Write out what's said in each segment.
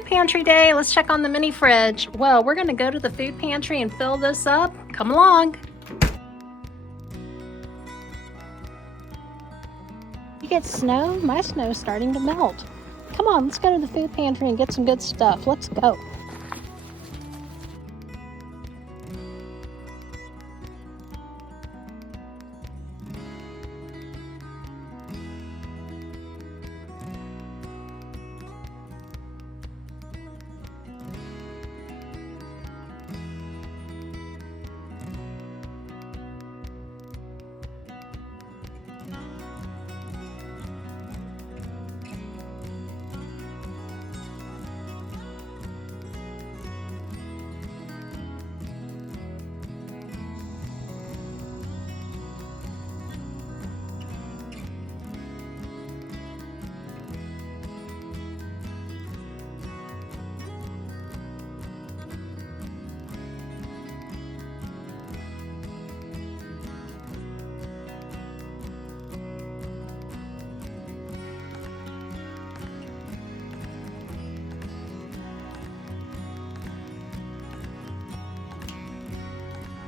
Food Pantry Day. Let's check on the mini fridge. Well, we're gonna go to the food pantry and fill this up. Come along. You get snow? My snow's starting to melt. Come on, let's go to the food pantry and get some good stuff. Let's go.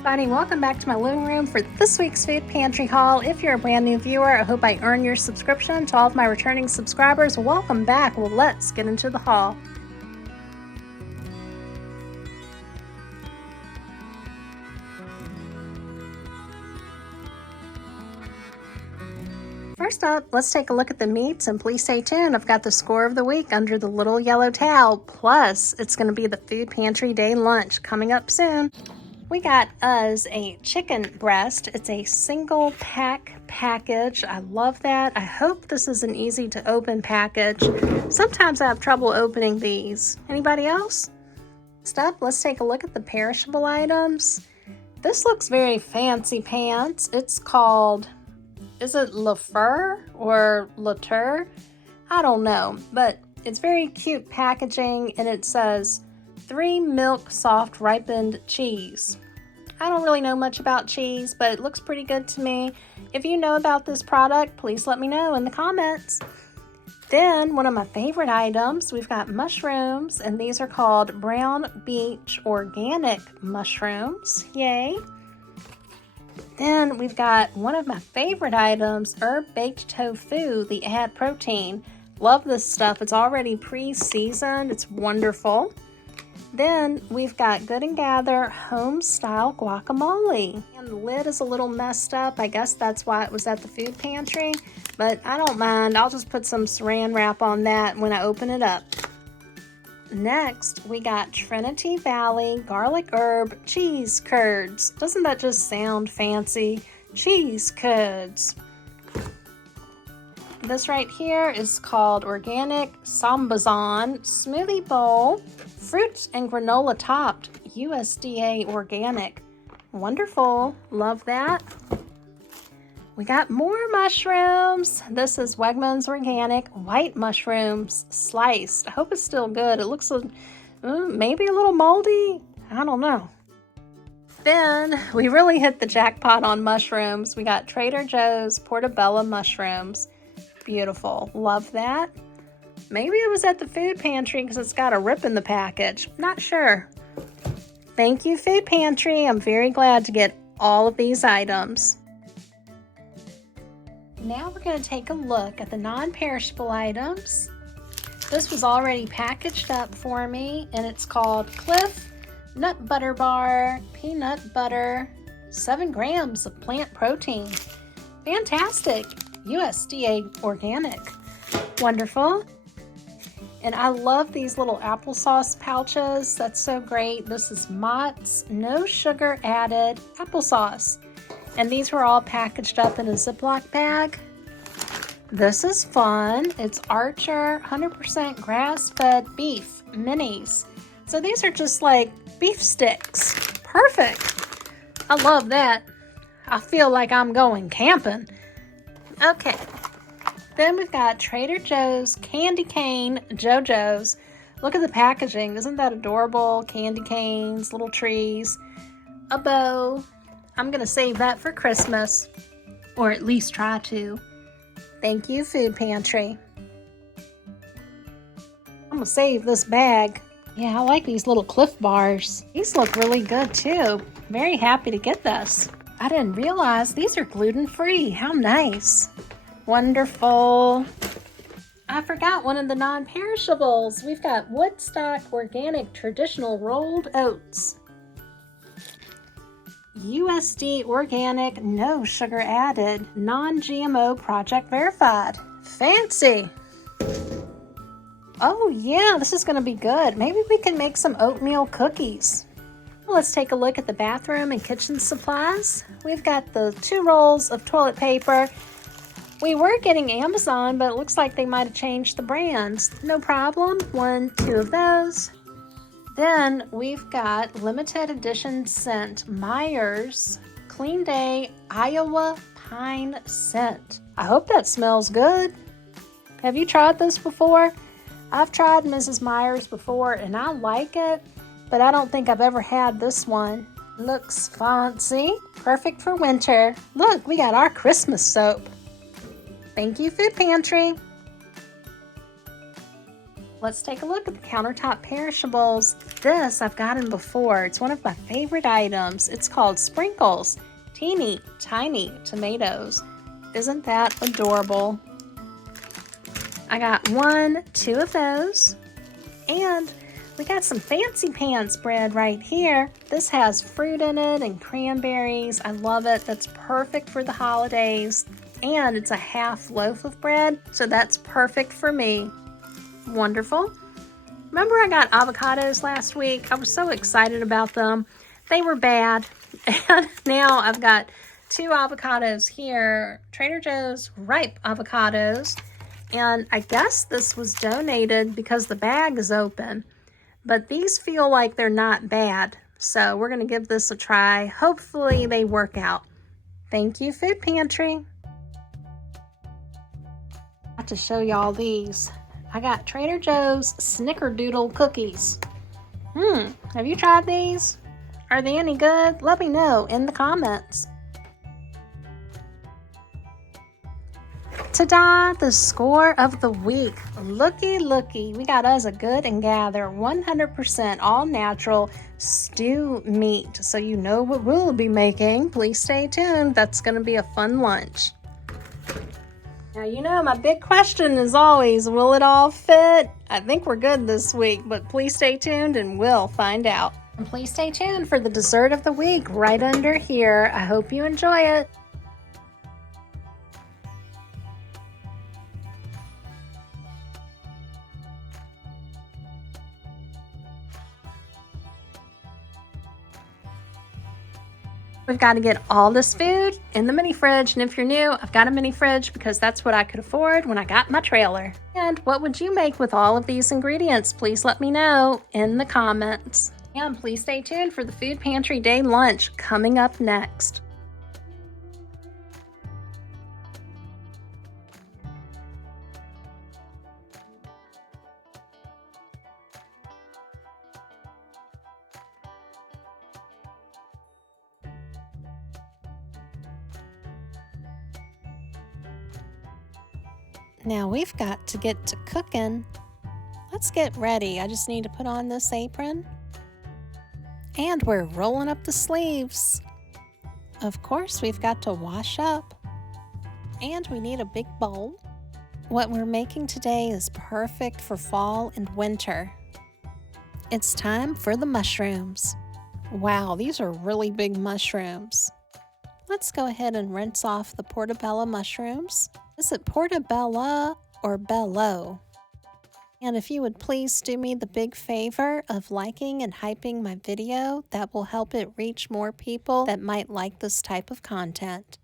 Everybody, welcome back to my living room for this week's food pantry haul. If you're a brand new viewer, I hope I earn your subscription. To all of my returning subscribers, welcome back. Well, let's get into the haul. First up, let's take a look at the meats, and please stay tuned. I've got the score of the week under the little yellow towel. Plus, it's going to be the food pantry day lunch coming up soon. We got us a chicken breast. It's a single pack package. I love that. I hope this is an easy to open package. Sometimes I have trouble opening these. Anybody else? Next up, let's take a look at the perishable items. This looks very fancy pants. It's called, is it Le Fur or Le Tour? I don't know, but it's very cute packaging, and it says 3 milk soft ripened cheese. I don't really know much about cheese, but it looks pretty good to me. If you know about this product, please let me know in the comments. Then, one of my favorite items, we've got mushrooms, and these are called Brown Beach Organic Mushrooms. Yay! Then we've got one of my favorite items, herb baked tofu, the add protein. Love this stuff. It's already pre-seasoned. It's wonderful. Then we've got Good and Gather home style guacamole. And the lid is a little messed up. I guess that's why it was at the food pantry, but I don't mind. I'll just put some saran wrap on that when I open it up. Next, we got Trinity Valley garlic herb cheese curds. Doesn't that just sound fancy? Cheese curds. This right here is called Organic Sambazon Smoothie Bowl, fruits and granola topped, USDA organic. Wonderful, love that. We got more mushrooms. This is Wegmans Organic white mushrooms sliced. I hope it's still good. It looks maybe a little moldy. I don't know. Then we really hit the jackpot on mushrooms. We got Trader Joe's Portobello mushrooms. Beautiful, love that. Maybe it was at the food pantry because it's got a rip in the package. Not sure. Thank you, Food Pantry. I'm very glad to get all of these items. Now we're going to take a look at the non-perishable items. This was already packaged up for me, and it's called Cliff Nut Butter Bar, Peanut Butter, 7 grams of plant protein. Fantastic. USDA organic. Wonderful. And I love these little applesauce pouches. That's so great. This is Mott's no sugar added applesauce. And these were all packaged up in a Ziploc bag. This is fun. It's Archer 100% grass-fed beef minis. So these are just like beef sticks. Perfect. I love that. I feel like I'm going camping. Okay, then we've got Trader Joe's Candy Cane JoJo's. Look at the packaging. Isn't that adorable? Candy canes, little trees, a bow. I'm going to save that for Christmas, or at least try to. Thank you, Food Pantry. I'm gonna save this bag. Yeah, I like these little Cliff Bars. These look really good too. Very happy to get this. I didn't realize these are gluten-free. How nice. Wonderful. I forgot one of the non-perishables. We've got Woodstock Organic Traditional Rolled Oats. USD Organic, no sugar added, non-GMO project verified. Fancy. Oh yeah, this is gonna be good. Maybe we can make some oatmeal cookies. Let's take a look at the bathroom and kitchen supplies. We've got the 2 rolls of toilet paper. We were getting Amazon, but it looks like they might have changed the brands. No problem. 1, 2 of those. Then we've got limited edition scent Myers Clean Day Iowa Pine Scent. I hope that smells good. Have you tried this before? I've tried Mrs. Myers before and I like it, but I don't think I've ever had this one. Looks fancy. Perfect for winter. Look, we got our Christmas soap. Thank you, Food Pantry. Let's take a look at the countertop perishables. This I've gotten before. It's one of my favorite items. It's called Sprinkles. Teeny tiny tomatoes. Isn't that adorable? I got 1, 2 of those. And we got some fancy pants bread right here. This has fruit in it and cranberries. I love it. That's perfect for the holidays. And it's a half loaf of bread, so that's perfect for me. Wonderful. Remember I got avocados last week? I was so excited about them. They were bad. And now I've got 2 avocados here. Trader Joe's ripe avocados. And I guess this was donated because the bag is open. But these feel like they're not bad. So we're going to give this a try. Hopefully they work out. Thank you, Food Pantry. I have to show y'all these. I got Trader Joe's Snickerdoodle cookies. Have you tried these? Are they any good? Let me know in the comments. Ta-da! The score of the week. Looky, looky. We got us a Good and Gather 100% all natural stew meat. So you know what we'll be making. Please stay tuned. That's going to be a fun lunch. Now, you know, my big question is always, will it all fit? I think we're good this week, but please stay tuned and we'll find out. And please stay tuned for the dessert of the week right under here. I hope you enjoy it. We've got to get all this food in the mini fridge, and if you're new, I've got a mini fridge because that's what I could afford when I got my trailer. And what would you make with all of these ingredients? Please let me know in the comments. And please stay tuned for the Food Pantry Day lunch coming up next. Now we've got to get to cooking. Let's get ready. I just need to put on this apron. And we're rolling up the sleeves. Of course, we've got to wash up. And we need a big bowl. What we're making today is perfect for fall and winter. It's time for the mushrooms. Wow, these are really big mushrooms. Let's go ahead and rinse off the portobello mushrooms. Is it portobello or bello? And if you would please do me the big favor of liking and hyping my video, that will help it reach more people that might like this type of content.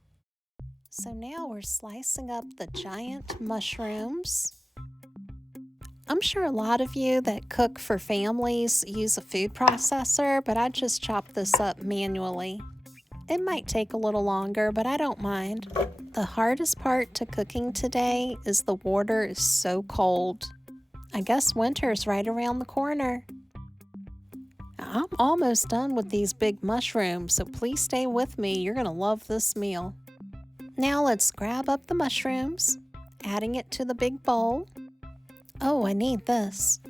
So now we're slicing up the giant mushrooms. I'm sure a lot of you that cook for families use a food processor, but I just chop this up manually. It might take a little longer, but I don't mind. The hardest part to cooking today is the water is so cold. I guess winter's right around the corner. I'm almost done with these big mushrooms, so please stay with me. You're gonna love this meal. Now let's grab up the mushrooms, adding it to the big bowl. Oh, I need this.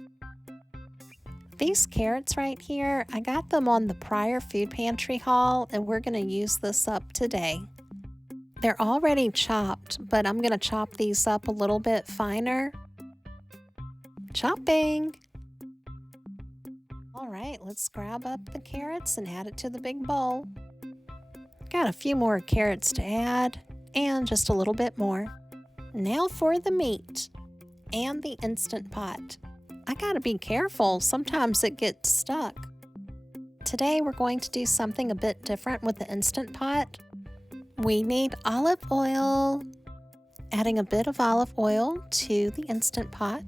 These carrots right here, I got them on the prior Food Pantry haul, and we're going to use this up today. They're already chopped, but I'm going to chop these up a little bit finer. Chopping! All right, let's grab up the carrots and add it to the big bowl. Got a few more carrots to add, and just a little bit more. Now for the meat and the Instant Pot. I gotta be careful, sometimes it gets stuck. Today we're going to do something a bit different with the Instant Pot. We need olive oil. Adding a bit of olive oil to the Instant Pot.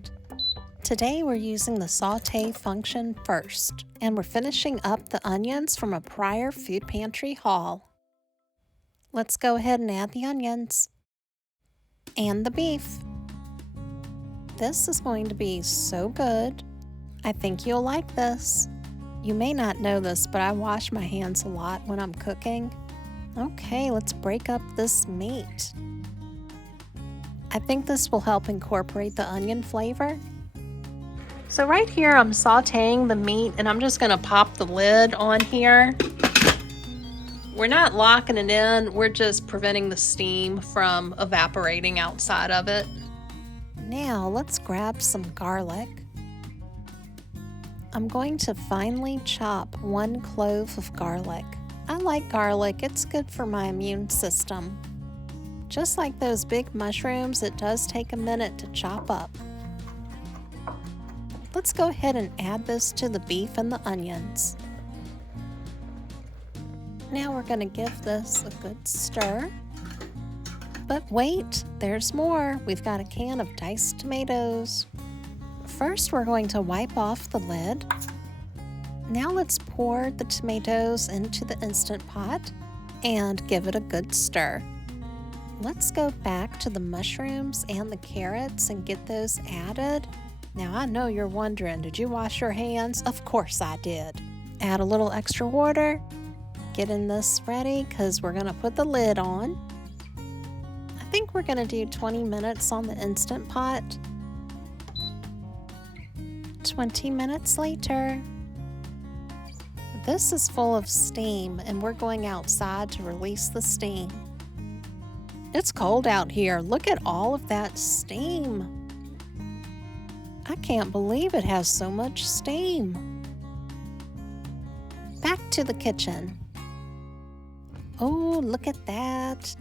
Today we're using the saute function first, and we're finishing up the onions from a prior Food Pantry haul. Let's go ahead and add the onions and the beef. This is going to be so good. I think you'll like this. You may not know this, but I wash my hands a lot when I'm cooking. Okay, let's break up this meat. I think this will help incorporate the onion flavor. So right here I'm sauteing the meat, and I'm just going to pop the lid on here. We're not locking it in, we're just preventing the steam from evaporating outside of it. Now let's grab some garlic. I'm going to finely chop 1 clove of garlic. I like garlic, it's good for my immune system. Just like those big mushrooms, it does take a minute to chop up. Let's go ahead and add this to the beef and the onions. Now we're going to give this a good stir. But wait, there's more. We've got a can of diced tomatoes. First, we're going to wipe off the lid. Now let's pour the tomatoes into the Instant Pot and give it a good stir. Let's go back to the mushrooms and the carrots and get those added. Now I know you're wondering, did you wash your hands? Of course I did. Add a little extra water. Getting this ready because we're going to put the lid on. I think we're going to do 20 minutes on the Instant Pot. 20 minutes later. This is full of steam, and we're going outside to release the steam. It's cold out here. Look at all of that steam. I can't believe it has so much steam. Back to the kitchen. Oh, look at that.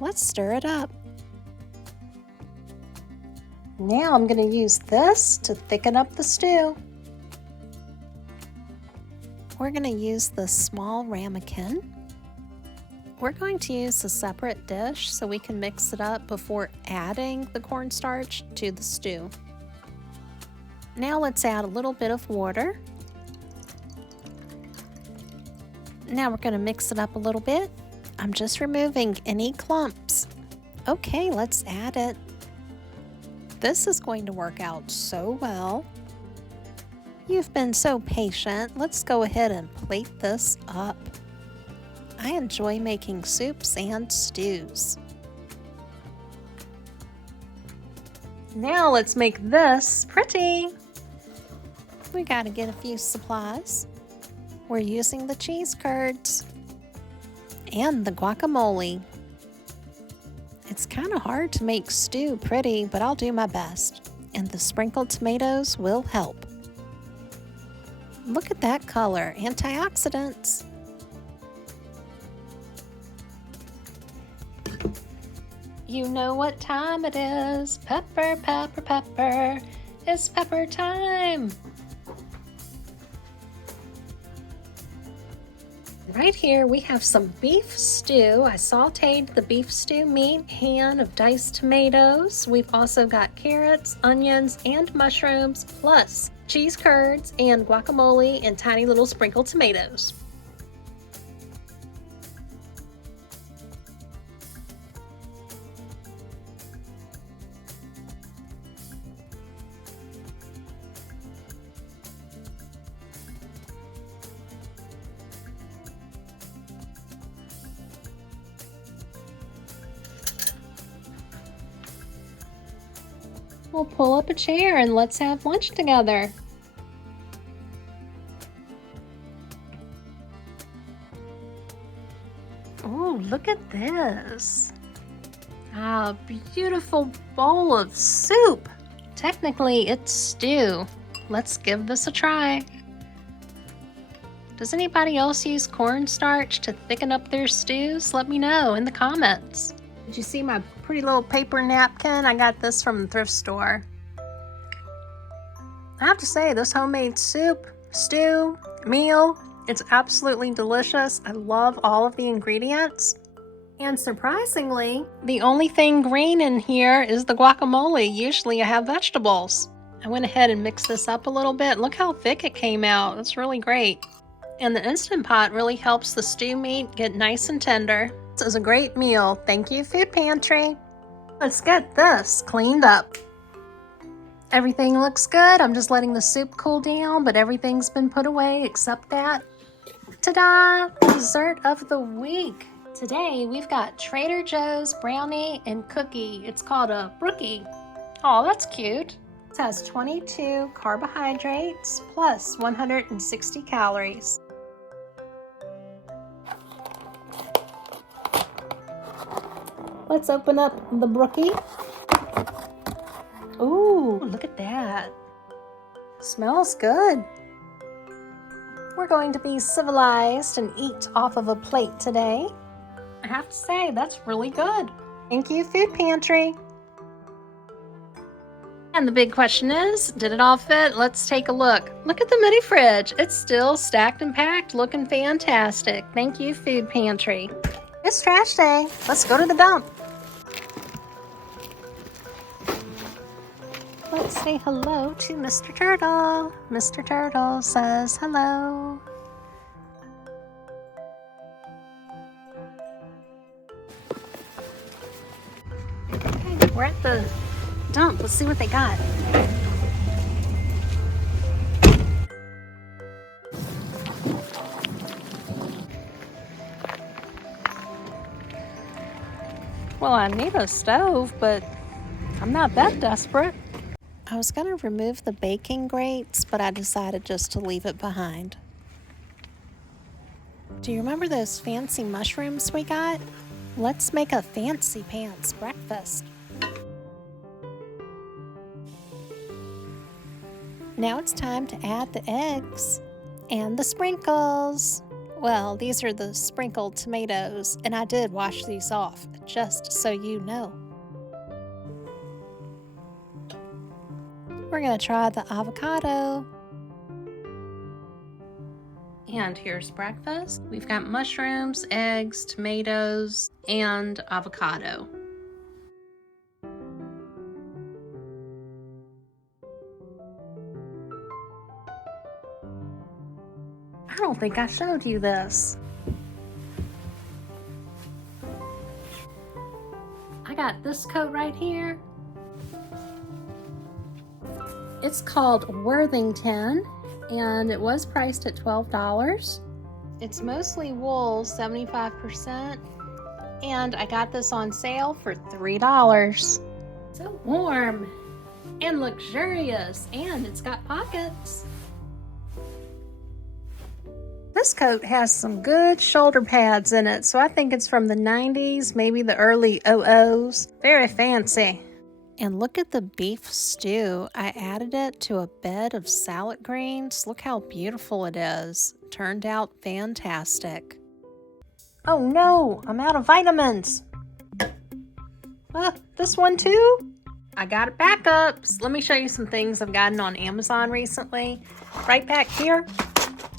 Let's stir it up. Now I'm going to use this to thicken up the stew. We're going to use the small ramekin. We're going to use a separate dish so we can mix it up before adding the cornstarch to the stew. Now let's add a little bit of water. Now we're going to mix it up a little bit. I'm just removing any clumps. Okay, let's add it. This is going to work out so well. You've been so patient. Let's go ahead and plate this up. I enjoy making soups and stews. Now let's make this pretty. We gotta get a few supplies. We're using the cheese curds and the guacamole. It's kind of hard to make stew pretty, but I'll do my best. And the sprinkled tomatoes will help. Look at that color, antioxidants. You know what time it is. Pepper, pepper, pepper. It's pepper time. Right here we have some beef stew. I sauteed the beef stew meat, pan of diced tomatoes. We've also got carrots, onions, and mushrooms, plus cheese curds and guacamole and tiny little sprinkled tomatoes. We'll pull up a chair and let's have lunch together. Oh, look at this. A beautiful bowl of soup. Technically, it's stew. Let's give this a try. Does anybody else use cornstarch to thicken up their stews? Let me know in the comments. Did you see my pretty little paper napkin? I got this from the thrift store. I have to say, this homemade soup, stew, meal, it's absolutely delicious. I love all of the ingredients. And surprisingly, the only thing green in here is the guacamole. Usually I have vegetables. I went ahead and mixed this up a little bit. Look how thick it came out. That's really great. And the Instant Pot really helps the stew meat get nice and tender. This is a great meal. Thank you, Food Pantry. Let's get this cleaned up. Everything looks good. I'm just letting the soup cool down, but everything's been put away except that. Ta-da! Dessert of the week. Today we've got Trader Joe's brownie and cookie. It's called a brookie. Oh, that's cute. It has 22 carbohydrates plus 160 calories. Let's open up the brookie. Ooh, look at that. Smells good. We're going to be civilized and eat off of a plate today. I have to say, that's really good. Thank you, Food Pantry. And the big question is, did it all fit? Let's take a look. Look at the mini fridge. It's still stacked and packed, looking fantastic. Thank you, Food Pantry. It's trash day. Let's go to the dump. Let's say hello to Mr. Turtle. Mr. Turtle says hello. Okay, we're at the dump. Let's see what they got. Well, I need a stove, but I'm not that desperate. I was going to remove the baking grates, but I decided just to leave it behind. Do you remember those fancy mushrooms we got? Let's make a fancy pants breakfast. Now it's time to add the eggs and the sprinkles. Well, these are the sprinkled tomatoes, and I did wash these off, just so you know. We're going to try the avocado. And here's breakfast. We've got mushrooms, eggs, tomatoes, and avocado. I don't think I showed you this. I got this coat right here. It's called Worthington, and it was priced at $12. It's mostly wool, 75%, and I got this on sale for $3. So warm and luxurious, and it's got pockets. This coat has some good shoulder pads in it, so I think it's from the 90s, maybe the early 00s. Very fancy. And look at the beef stew. I added it to a bed of salad greens. Look how beautiful it is. Turned out fantastic. Oh no, I'm out of vitamins. This one too? I got it back up. So let me show you some things I've gotten on Amazon recently. Right back here,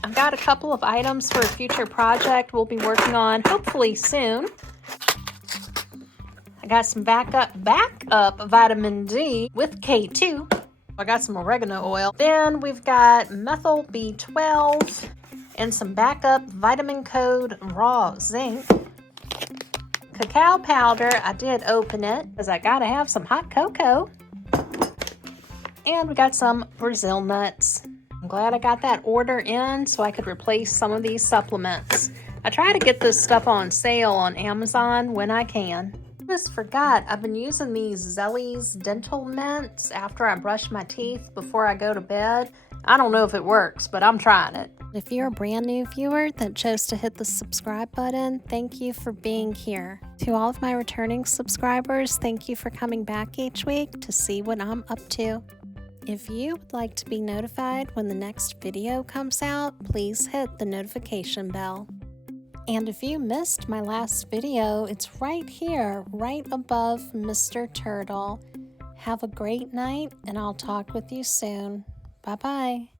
I've got a couple of items for a future project we'll be working on hopefully soon. I got some backup vitamin D with K2. I got some oregano oil. Then we've got methyl B12 and some backup vitamin code raw zinc. Cacao powder, I did open it because I gotta have some hot cocoa. And we got some Brazil nuts. I'm glad I got that order in so I could replace some of these supplements. I try to get this stuff on sale on Amazon when I can. Almost forgot, I've been using these Zelly's dental mints after I brush my teeth before I go to bed. I don't know if it works, but I'm trying it. If you're a brand new viewer that chose to hit the subscribe button, thank you for being here. To all of my returning subscribers, thank you for coming back each week to see what I'm up to. If you would like to be notified when the next video comes out, please hit the notification bell. And if you missed my last video, it's right here, right above Mr. Turtle. Have a great night, and I'll talk with you soon. Bye-bye.